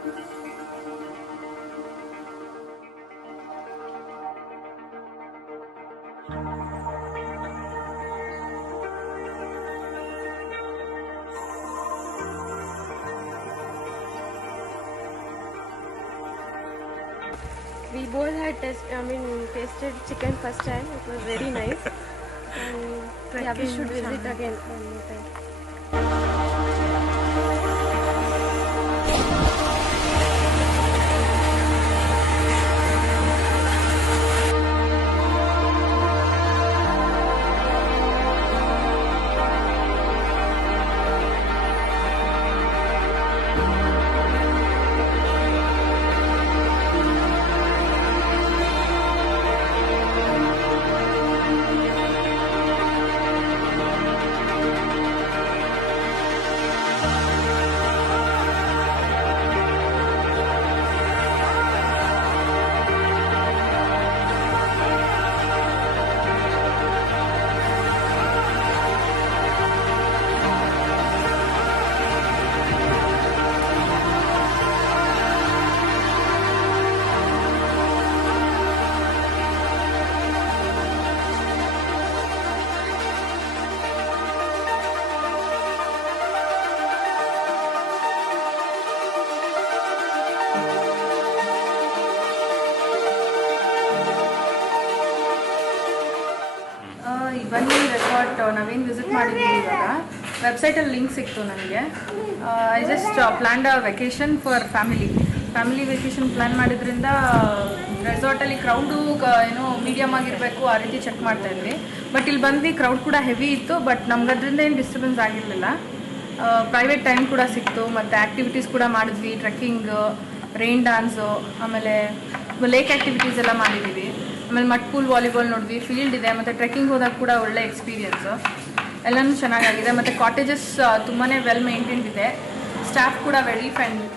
We both had tasted chicken first time. It was very nice. And yeah, we should visit again one more time. ಬನ್ನಿ resort ನಾವೇನು visit ಮಾಡಿದ್ದೀವಿ ಇವಾಗ ವೆಬ್ಸೈಟಲ್ಲಿ link ಸಿಕ್ತು ನನಗೆ. I just planned a vacation for family vacation plan ಮಾಡಿದ್ರಿಂದ ರೆಸಾರ್ಟಲ್ಲಿ crowd ಏನೋ medium ಆಗಿರಬೇಕು ಆ ರೀತಿ ಚೆಕ್ ಮಾಡ್ತಾಯಿದ್ವಿ. ಬಟ್ ಇಲ್ಲಿ ಬಂದು ಕ್ರೌಡ್ ಕೂಡ ಹೆವಿ ಇತ್ತು. ಬಟ್ ನಮ್ಗೆ ಅದರಿಂದ ಏನು ಡಿಸ್ಟರ್ಬೆನ್ಸ್ ಆಗಿರಲಿಲ್ಲ. ಪ್ರೈವೇಟ್ ಟೈಮ್ ಕೂಡ ಸಿಕ್ತು ಮತ್ತು ಆ್ಯಕ್ಟಿವಿಟೀಸ್ ಕೂಡ ಮಾಡಿದ್ವಿ. ಟ್ರೆಕ್ಕಿಂಗ್, ರೈನ್ ಡ್ಯಾನ್ಸು, ಆಮೇಲೆ ಲೇಕ್ ಆ್ಯಕ್ಟಿವಿಟೀಸ್ ಎಲ್ಲ ಮಾಡಿದ್ದೀವಿ. ಆಮೇಲೆ ಮಡ್ ಪೂಲ್, ವಾಲಿಬಾಲ್ ನೋಡಿದ್ವಿ. ಫೀಲ್ಡ್ ಇದೆ ಮತ್ತು ಟ್ರೆಕ್ಕಿಂಗ್ ಹೋದಾಗ ಕೂಡ ಒಳ್ಳೆ ಎಕ್ಸ್ಪೀರಿಯನ್ಸು. ಎಲ್ಲನೂ ಚೆನ್ನಾಗಾಗಿದೆ ಮತ್ತು ಕಾಟೇಜಸ್ ತುಂಬಾ ವೆಲ್ ಮೇಂಟೈನ್ಡ್ ಇದೆ. ಸ್ಟಾಫ್ ಕೂಡ ವೆರಿ ಫ್ರೆಂಡ್ಲಿ.